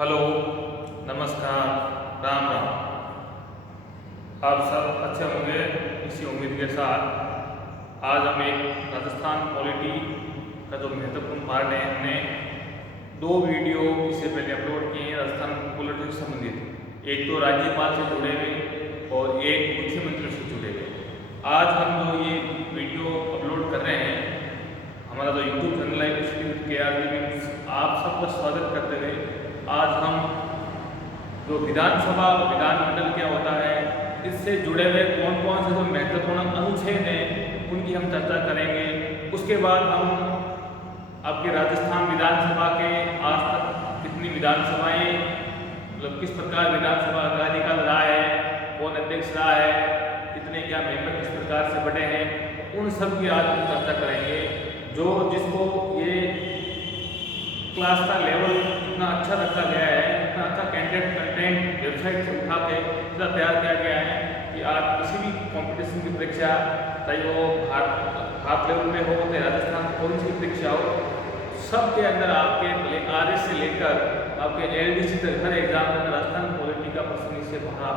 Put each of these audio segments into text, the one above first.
Hello, नमस्कार, राम राम। आप सब अच्छे होंगे इसी उम्मीद के साथ आज हम एक राजस्थान पॉलिटी का जो महत्वपूर्ण पार्ट है, हमने 2 वीडियो इससे पहले अपलोड किए हैं राजस्थान पॉलिटी से संबंधित। एक तो राज्यपाल से जुड़े हुए और एक मुख्यमंत्री से जुड़े हुए। आज हम जो ये वीडियो अपलोड कर रहे हैं, हमारा जो यूट्यूब चैनल है आप सबका स्वागत करते हुए आज हम जो विधानसभा और विधानमंडल क्या होता है, इससे जुड़े हुए कौन कौन से जो महत्वपूर्ण अनुच्छेद हैं उनकी हम चर्चा करेंगे। उसके बाद हम आपके राजस्थान विधानसभा के आज तक कितनी विधानसभाएं, मतलब किस प्रकार विधानसभा कार्यकाल रहा है, कौन अध्यक्ष रहा है, कितने क्या मेंबर किस प्रकार से बढ़े हैं, उन सब की आज हम चर्चा करेंगे। जो जिसको ये क्लास का लेवल इतना अच्छा रखा गया है, इतना अच्छा कंटेंट वेबसाइट से उठा के इतना तैयार किया गया है कि आप किसी भी कंपटीशन की परीक्षा, चाहे वो भारत लेवल में हो चाहे राजस्थान कौन सी परीक्षा हो, सब के अंदर आपके आर से लेकर आपके LDC तक हर एग्जाम के अंदर राजस्थान पॉलिटी का प्रश्न इससे बाहर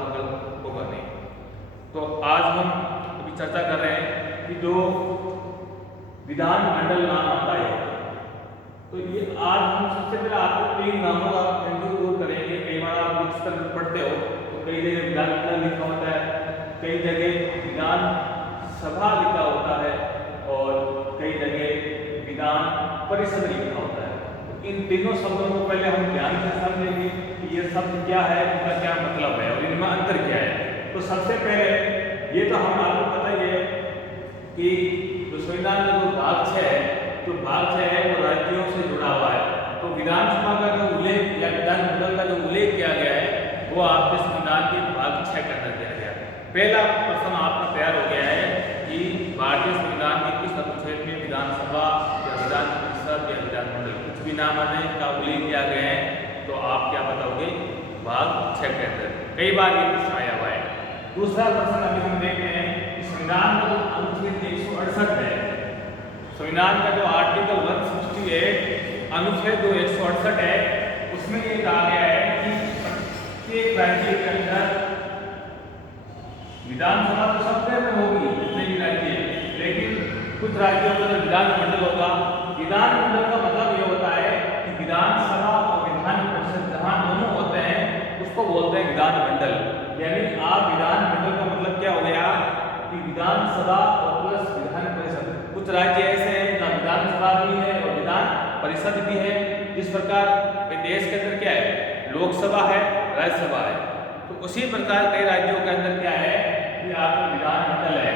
होगा नहीं। तो आज हम अभी चर्चा कर रहे हैं कि जो विधानमंडल नाम आता है, तो ये आज हम सबसे पहले आपको 3 नामों का कंफ्यूज दूर करेंगे। कई बार आप बुक्स पर पढ़ते हो तो कई जगह विधानमंडल लिखा होता है, कई जगह विधानसभा लिखा होता है और कई जगह विधान परिषद लिखा होता है। तो इन तीनों शब्दों को पहले हम ध्यान से समझेंगे कि ये शब्द क्या है, इनका क्या मतलब है और इनमें अंतर क्या है। तो सबसे पहले ये तो हम आपको पता ही है कि जो संविधान का जो भाग 6 है, जो भाग 6 है वो राज्यों से जुड़ा हुआ है। तो विधानसभा का जो उल्लेख या विधानमंडल का जो उल्लेख किया गया है वो आपके संविधान के भाग 6 के अंदर किया गया है। पहला प्रश्न आपका तैयार हो गया है कि भारतीय संविधान के किस अनुच्छेद में विधानसभा या विधान परिषद या विधानमंडल कुछ भी नाम आने का उल्लेख किया गया है, तो आप क्या बताओगे? भाग 6 के अंदर। कई बार ये प्रश्न आया हुआ है। दूसरा प्रश्न अभी हम देख रहे हैं कि संविधान का जो अनुच्छेद 168 है, संविधान का जो आर्टिकल 168 अनुच्छेद जो 168 है, उसमें ये कहा गया है कि प्रत्येक राज्य के अंदर विधानसभा तो सबके में होगी, जितने भी राज्य हैं, लेकिन कुछ राज्यों में विधानमंडल होगा। विधानमंडल का मतलब ये होता है कि विधानसभा और विधान परिषद जहां दोनों होते हैं उसको बोलते हैं विधानमंडल। यानी आप विधानमंडल का मतलब क्या हो गया कि विधानसभा और प्लस विधान परिषद। कुछ राज्य ऐसे हैं जहाँ विधानसभा भी है और विधान परिषद भी है। जिस प्रकार देश के अंदर क्या है, लोकसभा है, राज्यसभा है, तो उसी प्रकार कई राज्यों के अंदर क्या है कि आपका विधानमंडल है,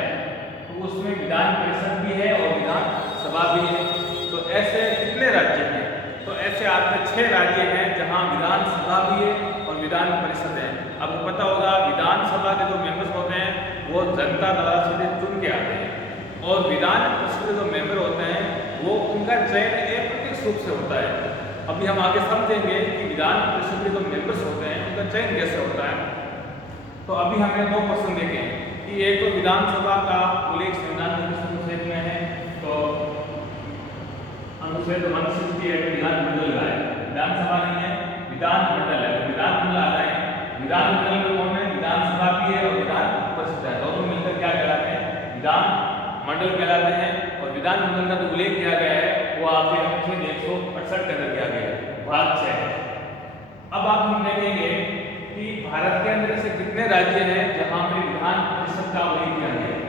तो उसमें विधान परिषद भी है और विधानसभा भी है। तो ऐसे कितने राज्य हैं? तो ऐसे आपके 6 राज्य हैं जहाँ विधानसभा भी है और विधान परिषद है। आपको पता होगा विधानसभा के जो मेंबर्स होते हैं वो जनता द्वारा सीधे चुन के आते हैं, और विधान परिषद के जो मेंबर होते हैं वो उनका चयन अप्रत्यक्ष रूप से होता है। अभी हम आगे समझेंगे कि विधान परिषद के जो मेंबर्स होते हैं उनका चयन कैसे होता है। तो अभी हमने 2 प्रश्न देखे कि एक तो विधानसभा का उल्लेख संविधान के किस अनुच्छेद में है, तो अनुच्छेद 168 विधानमंडल का है। विधानसभा नहीं है, विधानमंडल है। विधानमंडल आ रहा है, विधानमंडल में कौन है? विधानसभा भी है और विधान परिषद है, दोनों मिलकर क्या कहलाते हैं? विधानमंडल कहलाते हैं। और विधानमंडल का जो उल्लेख किया गया है वो आपके अनुच्छेद 168 के अंदर किया गया है, भाग 6 है। अब आप हम देखेंगे कि भारत के अंदर ऐसे कितने राज्य हैं जहां पे विधान परिषद का उल्लेख किया गया है।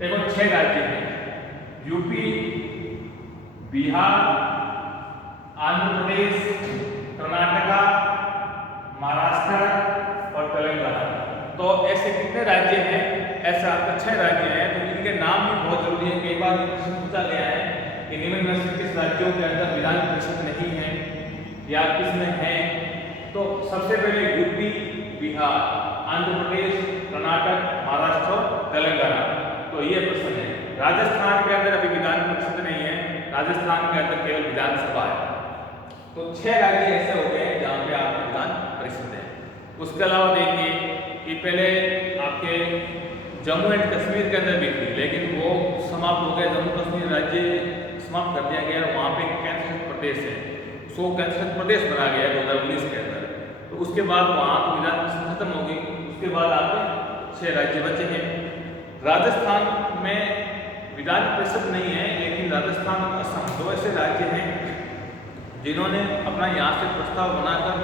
देखो 6 राज्य हैं, यूपी, बिहार, आंध्र प्रदेश, कर्नाटका, महाराष्ट्र और तेलंगाना। तो ऐसे कितने राज्य हैं? ऐसे आपके 6 राज्य हैं। तो इनके नाम भी बहुत जरूरी है। कई बार प्रश्न पूछा गया है कि निम्न में से किस राज्यों के अंदर विधान परिषद नहीं है या किस में है। तो सबसे पहले यूपी, बिहार, आंध्र प्रदेश, कर्नाटक, महाराष्ट्र और तेलंगाना। तो ये प्रश्न है। राजस्थान के अंदर अभी विधान परिषद नहीं है, राजस्थान के अंदर केवल विधानसभा है। तो 6 राज्य ऐसे हो गए जहाँ पे आपके विधान परिषद है। उसके अलावा देखिए कि पहले आपके जम्मू एंड कश्मीर के अंदर भी थी, लेकिन वो समाप्त हो गए। जम्मू कश्मीर राज्य समाप्त कर दिया गया, वहाँ पे केंद्र शासित प्रदेश है। उसको केंद्र शासित प्रदेश बनाया गया 2019 के अंदर। तो उसके बाद वहाँ तो विधान परिषद खत्म हो गई। उसके बाद आपके 6 राज्य बचे हैं। राजस्थान में विधान परिषद नहीं है, लेकिन राजस्थान और असम 2 ऐसे राज्य हैं जिन्होंने अपना यहाँ से प्रस्ताव बनाकर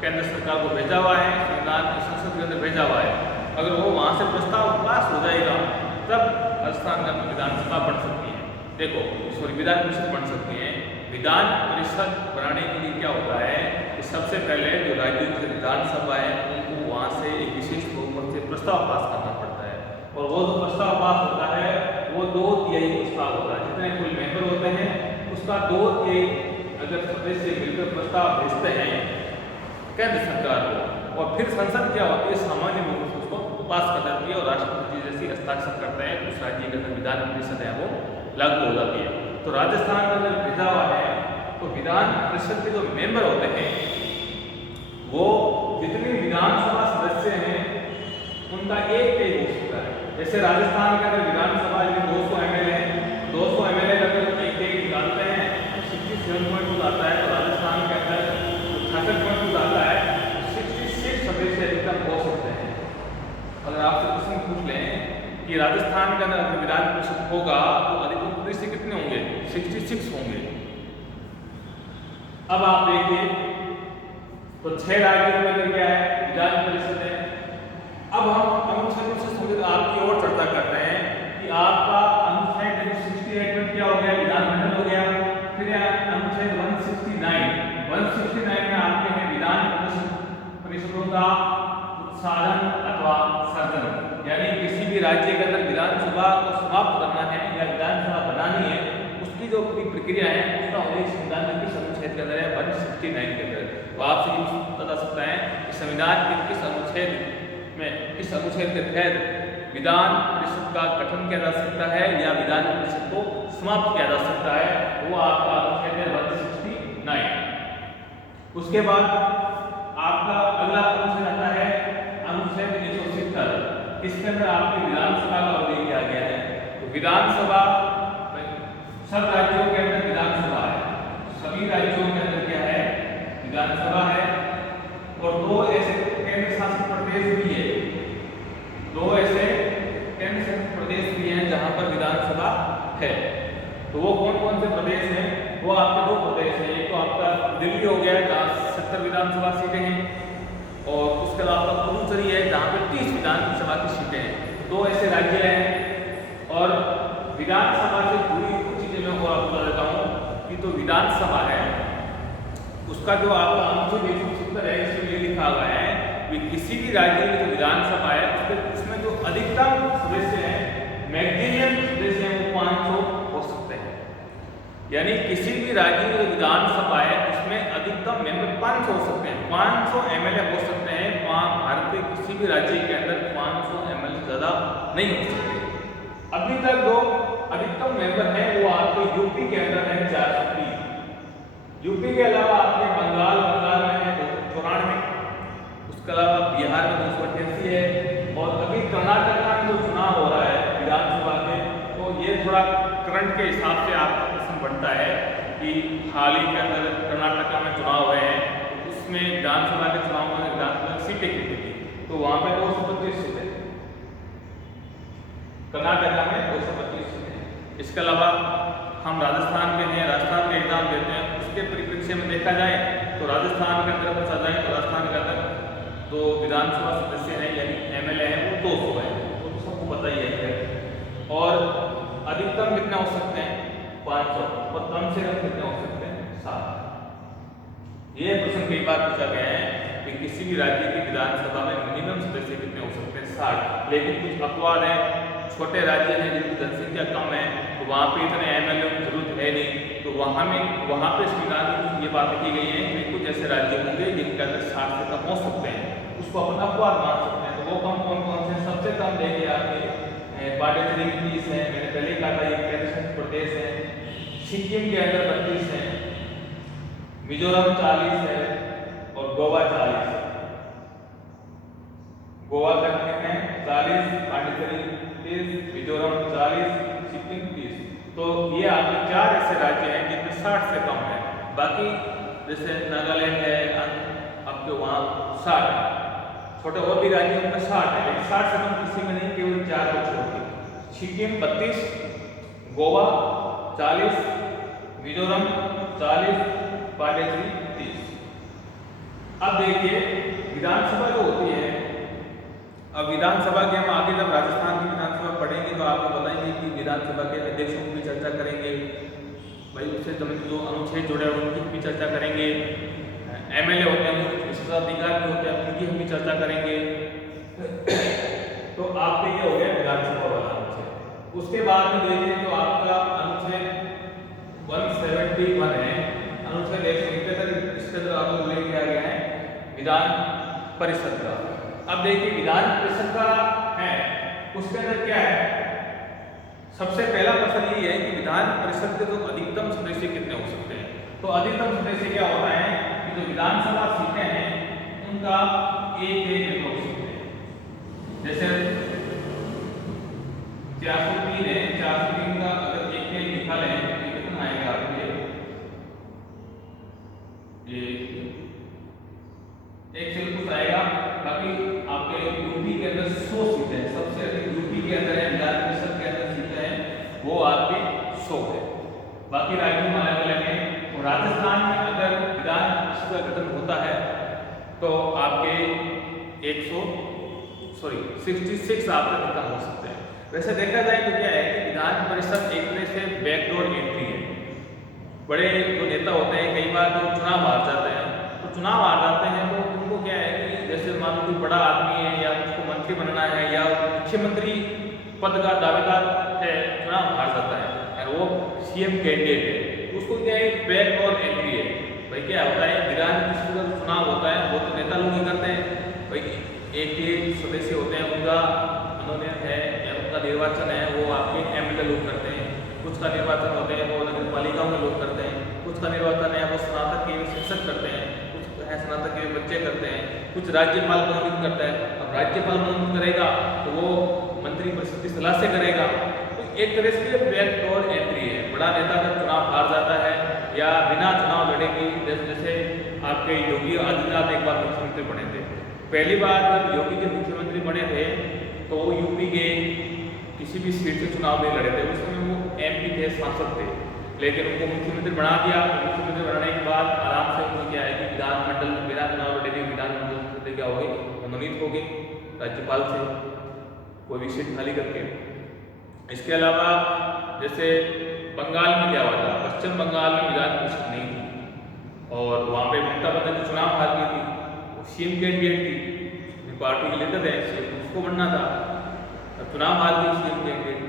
केंद्र सरकार को भेजा हुआ है, संविधान की संसद के अंदर भेजा हुआ है। अगर वो वहाँ से प्रस्ताव पास हो जाएगा तब राजस्थान में विधानसभा बन सकती है, देखो सॉरी विधान परिषद बन सकती है। विधान परिषद बनाने के लिए क्या होता है कि सबसे पहले जो राज्यों की विधानसभा है उनको वहाँ से एक विशेष बहुमत से प्रस्ताव पास करना पड़ता है, और वो जो प्रस्ताव पास होता है वो 2/3 प्रस्ताव होता है। जितने कुल मेंबर होते हैं उसका 2/3 अगर सदस्य मिलकर प्रस्ताव भेजते हैं केंद्र सरकार को, और फिर संसद क्या होती है सामान्य रूप से उसको पास कर देती है, और राष्ट्रपति जैसे हस्ताक्षर करते हैं उस राज्य के अंदर विधान परिषद है वो लागू हो जाती है। तो राजस्थान का अगर भेजा हुआ है तो विधान परिषद के जो मेंबर होते हैं वो जितने विधानसभा सदस्य हैं उनका एक हो सकता है। जैसे राजस्थान के अंदर विधानसभा में 200 MLA है, 200 MLA का अगर एक निकालते हैं 67.2 आता है, तो राजस्थान के अंदर 66.2 आता है, 66 सदस्य अधिकतम हो सकते हैं। अगर आपसे प्रश्न पूछ लें कि राजस्थान के अंदर विधान परिषद होगा तो अधिकतम सदस्य कितने होंगे, 66 होंगे। अब आप देखिए तो 6 राज्यों में अंदर क्या है विधान परिषद है। अब हम अनुच्छेद से समझ आपकी और चर्चा करते हैं कि आपका अनुच्छेद 68 में क्या हो गया, विधानमंडल हो गया। फिर अनुच्छेद 169 में आपके हैं विधान परिषदों का उत्साधन अथवा सर्जन, यानी किसी भी राज्य के अंदर विधानसभा को समाप्त करना है या विधानसभा बनानी है उसकी जो पूरी प्रक्रिया है उसका उल्लेख संविधान के किस अनुच्छेद के अंदर है, 169 के अंदर। तो आपसे ये बता सकता है कि संविधान के किस अनुच्छेद में, किस अनुच्छेद के तहत विधान परिषद का गठन किया जा सकता है या विधान परिषद को समाप्त किया जा सकता है, वो आपका अनुच्छेद है 169। उसके बाद आपका अगला अनुच्छेद आता है अनुच्छेद 170। इसके अंदर आपकी विधानसभा का उल्लेख किया गया है। तो विधानसभा सब राज्यों के अंदर विधानसभा है, सभी राज्यों के अंदर क्या है विधानसभा है, और 2 ऐसे केंद्र शासित प्रदेश भी है, 2 ऐसे केंद्र शासित प्रदेश भी हैं जहां पर विधानसभा है। तो वो कौन कौन से प्रदेश हैं, वो आपके 2 प्रदेश हैं। एक तो आपका दिल्ली हो गया जहाँ 70 विधानसभा सीटें हैं, और उसके अलावा पुडुचेरी है जहाँ पे 30 विधानसभा की सीटें हैं। 2 ऐसे राज्य हैं। और विधानसभा से जुड़ी कुछ चीजें मैं और आपको बता देता हूँ कि तो विधानसभा है उसका जो आपका अनुच्छेद 170 है इसमें ये लिखा हुआ है कि किसी भी राज्य की जो विधानसभा है उसमें जो अधिकतम सदस्य हैं मैक्सिमम सदस्य हैं वो 500 हो सकते हैं। यानी किसी भी राज्य की जो विधानसभा है उसमें अधिकतम मेंबर 500 हो सकते हैं, 500 MLA हो सकते हैं। भारत के किसी भी राज्य के अंदर 500 MLA ज्यादा नहीं हो सकते। अभी तक जो अधिकतम मेंबर है वो आपके यूपी के अंदर है 430। यूपी के अलावा आपके बंगाल में है 294, उसके अलावा बिहार में 288 है, और अभी कर्नाटक में जो चुनाव हो रहा है विधानसभा के, तो ये थोड़ा करंट के हिसाब से आपका प्रश्न बनता है कि हाल ही के अंदर कर्नाटक में चुनाव हुए हैं तो उसमें विधानसभा के चुनाव में विधानसभा सीटें कितनी थी, तो वहाँ पे 225 सीटें, कर्नाटक में 225 सीटें। इसके अलावा हम राजस्थान के हैं, राजस्थान के एग्जाम देते हैं, उसके परिप्रेक्ष्य में देखा जाए तो राजस्थान के अंदर पूछा जाए तो राजस्थान के अंदर जो विधानसभा सदस्य हैं यानी MLA हैं वो 200 है, वो तो सबको पता ही है। और अधिकतम कितने हो सकते हैं 500, और कम से कम कितने हो सकते हैं 7। ये प्रश्न कई बार पूछा गया है कि किसी भी राज्य की विधानसभा में मिनिमम सदस्य कितने हो सकते हैं 60, लेकिन कुछ अपवाद है, छोटे राज्य हैं जिनकी जनसंख्या कम है तो वहाँ पे इतने MLA की जरूरत है नहीं, तो वहाँ पे संविधान में ये बातें की गई हैं कि कुछ ऐसे राज्य होंगे जिनके अंदर 60 से कम हो सकते हैं, उसको अपन अपवाद मान सकते हैं। तो वो कम कौन से, सबसे कम देखिए आपके पांडिचेरी 30 है, मैंने पहले कहा था ये केंद्र शासित प्रदेश है, सिक्किम के अंदर 32 है, मिजोरम 40 है, और गोवा 40 है। गोवा का कितने हैं 40, पांडिचेरी 30, मिजोरम 40, सिक्किम 30। तो ये आपके 4 ऐसे राज्य हैं जिनमें 60 से कम है। बाकी जैसे नागालैंड है, आपके वहाँ 60 है, छोटे और भी राज्य उनमें 60 है, लेकिन 60 से कम किसी में नहीं, केवल 4 को छोड़ के। सिक्किम 32, गोवा 40, मिजोरम 40, पांडिचेरी 30। अब देखिए विधानसभा जो होती है, अब विधानसभा के हम आगे जब राजस्थान की विधानसभा पढ़ेंगे तो आपको बताएंगे कि विधानसभा के अध्यक्षों की भी चर्चा करेंगे, भाई उससे संबंधित जो अनुच्छेद जुड़े हैं उनकी भी चर्चा करेंगे, एमएलए होते हैं कुछ विशेषाधिकार भी होते हैं उनकी हम भी चर्चा करेंगे। तो आपके ये हो गया विधानसभा वाला अनुच्छेद। उसके बाद में देखिए जो आपका अनुच्छेद 171 है, अनुच्छेद 171, इसके अंदर आपको उल्लेख किया गया है विधान परिषद का। अब देखिए विधान परिषद का है, उसके अंदर क्या है, सबसे पहला प्रश्न ये है कि विधान परिषद के जो अधिकतम सदस्य कितने हो सकते हैं। तो अधिकतम सदस्य क्या होता है कि जो विधानसभा सीटें हैं उनका एक मेंबर हो सकते हैं। जैसे 403 है, 403 का अगर एक निकालें तो कितना आएगा आपके, एक से कुछ आएगा। बाकी आपके यूपी के अंदर 100 सीटें हैं, सबसे अधिक यूपी के अंदर है, विधान परिषद के अंदर सीटें हैं वो आपके 100 है। बाकी राज्यों में अलग अलग है। और राजस्थान में अगर विधान परिषद का गठन होता है तो आपके 66 आपके गठन हो सकते हैं। वैसे देखा जाए तो क्या है कि विधान परिषद एक तरह से बैकडोर एंट्री है। बड़े जो नेता होते हैं कई बार जो चुनाव हार जाते हैं, तो चुनाव हार जाते हैं तो उनको क्या है कि जैसे मान लो कोई बड़ा आदमी है या उसको मंत्री बनना है या मुख्यमंत्री पद का दावेदार है, चुनाव हार जाता है और वो सीएम कैंडिडेट है, उसको क्या है बैकडोर एंट्री है। भाई क्या होता है विधान परिषद का चुनाव होता है वो तो नेता लोग ही करते हैं, भाई एक सदस्य होते हैं उनका मनोनयन है या उनका निर्वाचन है वो आपके एमएलए लोग करते हैं, कुछ का निर्वाचन होते हैं वो नगर पालिकाओं में लोग करते हैं, कुछ का निर्वाचन है वो स्नातक के शिक्षक करते हैं, कुछ है स्नातक के बच्चे करते हैं, कुछ राज्यपाल मनोनीत करता है। अब राज्यपाल मनोनीत करेगा तो वो मंत्री परिषद की सलाह से करेगा। तो एक तरह से बैकडोर एंट्री है। बड़ा नेता अगर चुनाव हार जाता है या बिना चुनाव लड़े भी, जैसे आपके योगी आदित्यनाथ एक बार मुख्यमंत्री बने थे, पहली बार जब योगी के मुख्यमंत्री बने थे तो यूपी के किसी भी सीट से चुनाव नहीं लड़े थे, उस समय वो एमपी थे, सांसद थे, लेकिन उनको मुख्यमंत्री बना दिया। मुख्यमंत्री बनाने के बाद आराम से उनको क्या है कि विधानमंडल बिना चुनाव लड़े हुए विधानमंडल क्या हो गई, मनोनीत हो गई राज्यपाल से कोई भी सीट खाली करके। इसके अलावा जैसे बंगाल में क्या हुआ था, पश्चिम बंगाल में विधान परिषद नहीं थी और वहाँ पे ममता बनर्जी चुनाव हार गई थी, वो सीएम कैंडिडेट थी, पार्टी के लीडर है, सीएम उसको बनना था, चुनाव हार गई सीएम कैंडिडेट,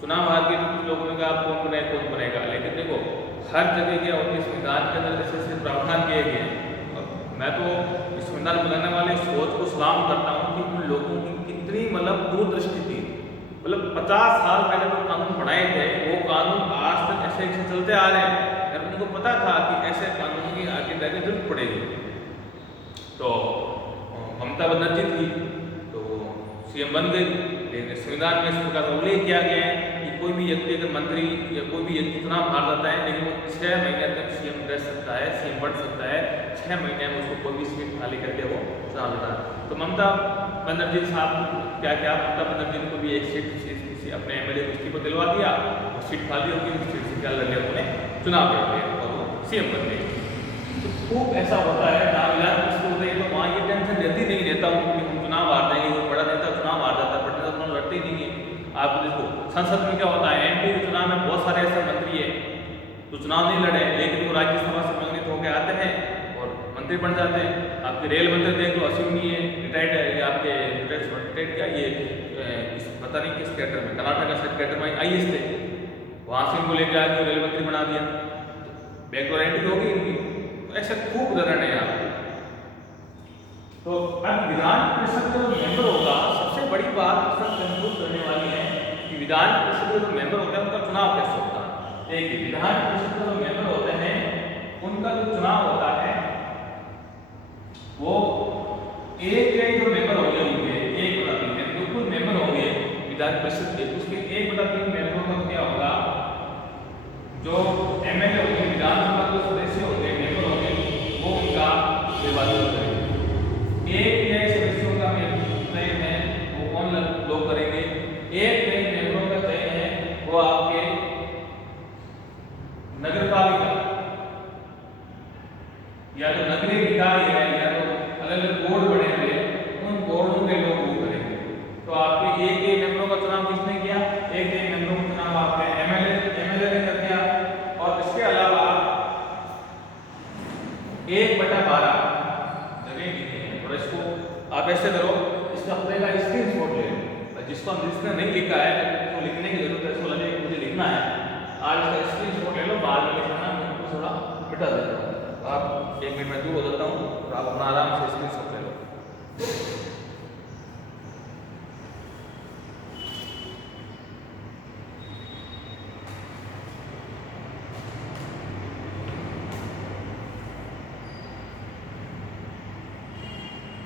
चुनाव हार गए तो कुछ लोगों ने कहा कौन बनेगा। लेकिन देखो हर जगह क्या होती है, संविधान के अंदर ऐसे ऐसे प्रावधान किए गए हैं। मैं तो इस संविधान बनाने वाले सोच को सलाम करता हूँ कि उन लोगों की कितनी मतलब दूरदृष्टि थी। मतलब 50 साल पहले जो कानून बनाए थे वो कानून आज तक ऐसे ऐसे चलते आ रहे हैं और उनको पता था कि ऐसे कानून की आगे जाके जरूरत पड़ेगी। तो ममता बनर्जी थी तो सीएम बन गई, लेकिन संविधान में इस प्रकार का उल्लेख किया गया है कि कोई भी व्यक्ति अगर मंत्री या कोई भी व्यक्ति चुनाव हार जाता है लेकिन वो 6 महीने तक सीएम रह सकता है, सीएम बन सकता है, 6 महीने में उसको कोई भी सीट खाली करके वो चुनाव लड़ा। तो ममता बनर्जी साहब क्या क्या, ममता बनर्जी ने कोई भी एक सीट किसी अपने एमएलए को इस्तीफा दिलवा दिया, वो सीट खाली होगी, उस सीट से क्या लड़ लिया उन्होंने चुनाव लड़ लिया और वो सीएम बन गए। तो खूब ऐसा होता है ना, विधान परिषद होता है तो वहाँ ये टेंशन रहती नहीं नेताओं को कि हम चुनाव हार जाएंगे, वो बड़ा नेता चुनाव हार जाता है, बड़ा नेता चुनाव लड़ते ही नहीं है। आप देखो संसद में क्या होता है, एमपी के चुनाव में बहुत सारे ऐसे मंत्री है तो चुनाव नहीं लड़े लेकिन वो राज्यसभा से मनोनीत होकर आते हैं और मंत्री बन जाते हैं। आपके रेल मंत्री देख लो, अश्विनी है, रिटायर्ड है, ये आपके रिटायर्ड क्या ये पता नहीं किस कैडर में, कर्नाटक का कैडर में आईएएस थे, वहाँ से इनको लेकर आके रेल मंत्री बना दिया, बैकडोर एंट्री होगी इनकी। तो ऐसे खूब उदाहरण है यहाँ पे। तो अब विधान परिषद का जो मेंबर होगा, सबसे बड़ी बात सब कंफ्यूज करने वाली है कि विधान परिषद के जो मेंबर होते हैं उनका चुनाव कैसे होता है। देखिए विधान परिषद के जो मेंबर होते हैं उनका जो चुनाव होता है वो एक जो मेंबर होंगे उनके 1/3 जो कुल मेंबर होंगे विधान परिषद के, उसके 1/3 मेंबरों का क्या होगा, जो एमएलए होंगे, विधानसभा के सदस्य होंगे, मेंबर होंगे, नगर पालिका या तो नगरीय निकाय है या तो अलग अलग बोर्ड बने हुए, उन बोर्डों के लोग वो करेंगे। तो आपके एक मेंबरों का चुनाव किसने किया? एक मेंबरों का चुनाव आपके एमएलए ने कर दिया। और इसके अलावा 1/12 जगह दी है। और इसको आप ऐसे करो, इसका अपने का स्क्रीनशॉट ले लो। जिसने नहीं लिखा है तो लिखने की जरूरत है, इसको लगे मुझे लिखना है, आज इसका स्क्रीनशॉट ले लो, बाद में लिखना मैं थोड़ा मिटा देता हूँ। तो आप 1 मिनट में दूर हो जाता हूँ और आप अपना आराम से स्क्रीनशॉट ले लो।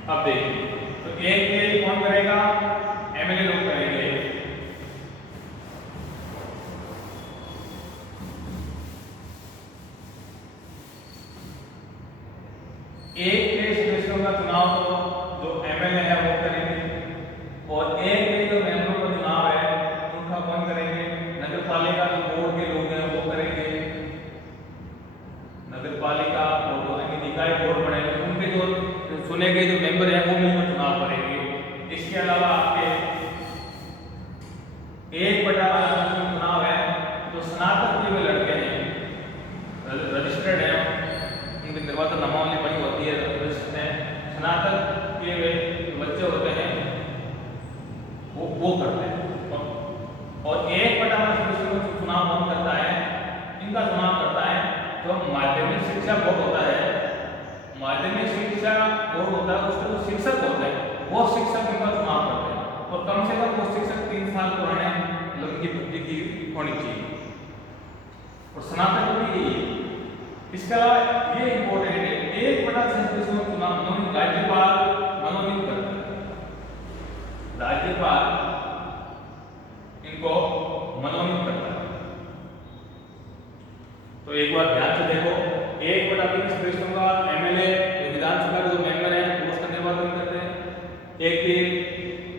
अब देखिए, तो एक के कौन करेगा? एमएलए लोग करेंगे। एक के सदस्यों का चुनाव तो जो एमएलए है वो करेंगे, और एक के जो मेंबरों का चुनाव है उनका कौन करेंगे? नगर पालिका जो बोर्ड के लोग हैं वो करेंगे। नगर पालिका और जो निकाय बोर्ड बने उनके जो चुने गए जो मेंबर हैं वो मिलकर चुनाव करेंगे। इसके अलावा आपके 1/12 चुनाव है, जो स्नातक किए हुए लड़के हैं, रजिस्टर्ड हैं, उनकी निर्वाचन नामावली बनी होती है, रजिस्टर्ड हैं, स्नातक किए हुए बच्चे होते हैं वो करते हैं। और 1/12 चुनाव कौन करता है? इनका चुनाव करता है जो माध्यमिक शिक्षा बोर्ड होता है। माध्यमिक शिक्षा बोर्ड होता है, उसके जो शिक्षक होते हैं वो शिक्षक इनका चुनाव करते हैं, और कम से कम वो शिक्षक 3 साल पुराने लंबी बुद्धि की होनी चाहिए, और स्नातक भी यही है। इसके अलावा ये इंपॉर्टेंट है, 1/6 चुनाव राज्यपाल मनोनीत करता है। राज्यपाल इनको मनोनीत करता है। तो एक बार ध्यान से देखो, 1/30 सदस्यों का एमएलए विधानसभा के जो मेंबर हैं वो उसका निर्वाचन करते हैं। एक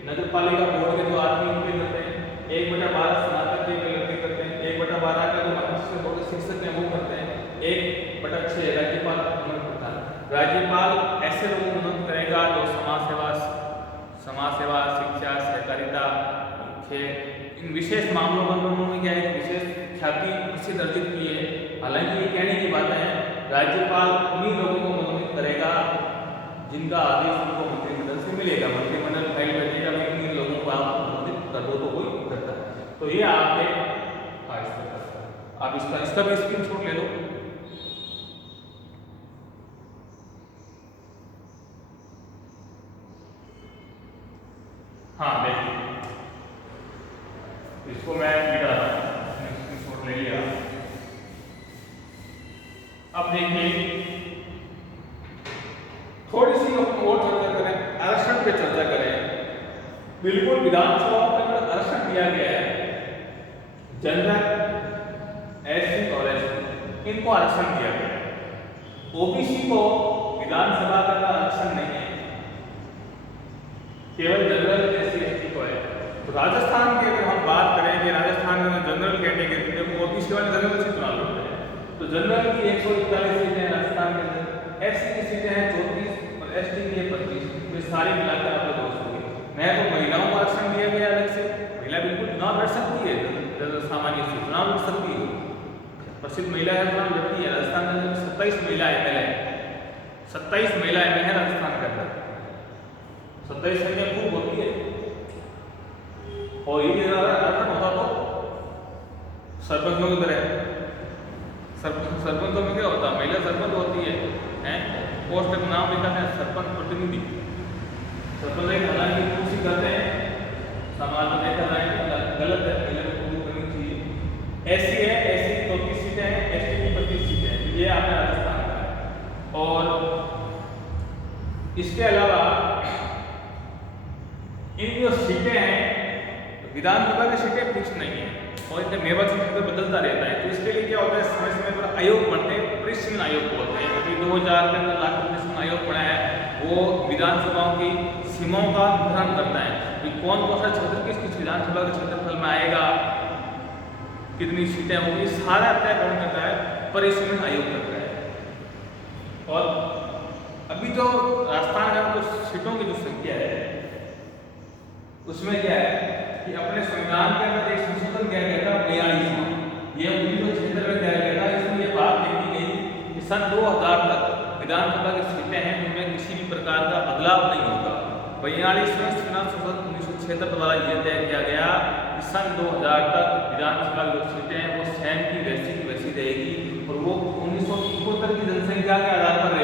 नगर पालिका बोर्ड के जो आदमी उनके करते हैं। 1/12 स्नातक के लड़के करते हैं। 1/12 के जो मनुष्य बोर्ड के शिक्षक हैं वो करते हैं। 1/6 राज्यपाल मनोनीत करता है। राज्यपाल ऐसे लोगों को मनोनीत करेगा जो समाज सेवा, शिक्षा, सहकारिता, खेल, इन विशेष मामलों में उन्होंने क्या है विशेष ख्याति प्रसिद्ध अर्जित की है। हालांकि ये कहने की बात है, राज्यपाल उन्हीं लोगों को मनोनीत करेगा जिनका आदेश उनको मंत्रिमंडल से मिलेगा। मंत्रिमंडल फाइल भेजेगा कि इन लोगों को आप मनोनीत कर दो, तो कोई करता है। तो ये आपके आप इसका भी स्क्रीनशॉट ले लो। हाँ देखिए, इसको मैं मिटा रहा हूँ, स्क्रीनशॉट ले लिया। अब देखिए, थोड़ी सी और चर्चा करें, आरक्षण पे चर्चा करें। बिल्कुल विधानसभा के अंदर आरक्षण दिया गया है, जनरल, एससी और एसटी इनको आरक्षण दिया गया है। ओबीसी को विधानसभा का आरक्षण नहीं है, केवल जनरल, एससी, एसटी को है। तो राजस्थान की अगर हम बात करें कि राजस्थान में जनरल कैटेगरी में ओबीसी वाले जनरल से चुनाव लड़ते हैं, तो जनरल की 141 सीटें हैं राजस्थान के अंदर, एससी की सीटें हैं 34 और एसटी की 25। तो सारी मिलाकर आप लोग दोस्त होंगे। मैं तो महिलाओं को आरक्षण दिया गया अलग से, महिला बिल्कुल चुनाव लड़ सकती है, सामान्य से चुनाव लड़ सकती है, प्रसिद्ध महिला है चुनाव लड़ती है। राजस्थान में 27 महिला एमएलए है, 27 महिला एमएलए है राजस्थान के अंदर, 27 संख्या खूब होती है। और ये आरक्षण होता तो सरपंचों की तरह, सरपंचों में क्या होता है, महिला सरपंच होती है, पोस्ट में नाम लिखा है सरपंच प्रतिनिधि। सरपंच एक हालांकि कुर्सी करते हैं, समाज में देखा जाए तो गलत है, महिला को पूरी करनी चाहिए। एससी है, एससी की 34 सीटें हैं, एसटी की 25 सीटें हैं। ये आपने राजस्थान का है। और इसके अलावा इन जो सीटें हैं, विधानसभा की सीटें फिक्स नहीं है और इनका निर्वाचन क्षेत्र बदलता रहता है। तो इसके लिए क्या होता है, समय समय पर आयोग बनते हैं, परिसीमन आयोग बोलते हैं। अभी 2000 के अंदर राष्ट्रीय परिसीमन आयोग बना है, वो विधानसभाओं की सीमाओं का निर्धारण करता है कि कौन कौन सा क्षेत्र किस किस विधानसभा के क्षेत्रफल में आएगा, कितनी सीटें होंगी, सारा तय कौन करता है, परिसीमन आयोग तक का है। और अभी जो राजस्थान का जो सीटों की जो संख्या है उसमें क्या है कि अपने संविधान के अंदर एक संशोधन किया गया था 42वां, ये 1976 में किया गया था। इसमें यह बात लिखी गई कि सन 2000 तक विधानसभा की सीटें हैं उनमें किसी भी प्रकार का बदलाव नहीं होगा। 42वें संविधान संशोधन 1976 द्वारा यह तय किया गया कि सन 2000 तक विधानसभा की सीटें हैं वो सेम की वैसी रहेगी और वो 1971 की जनसंख्या के आधार पर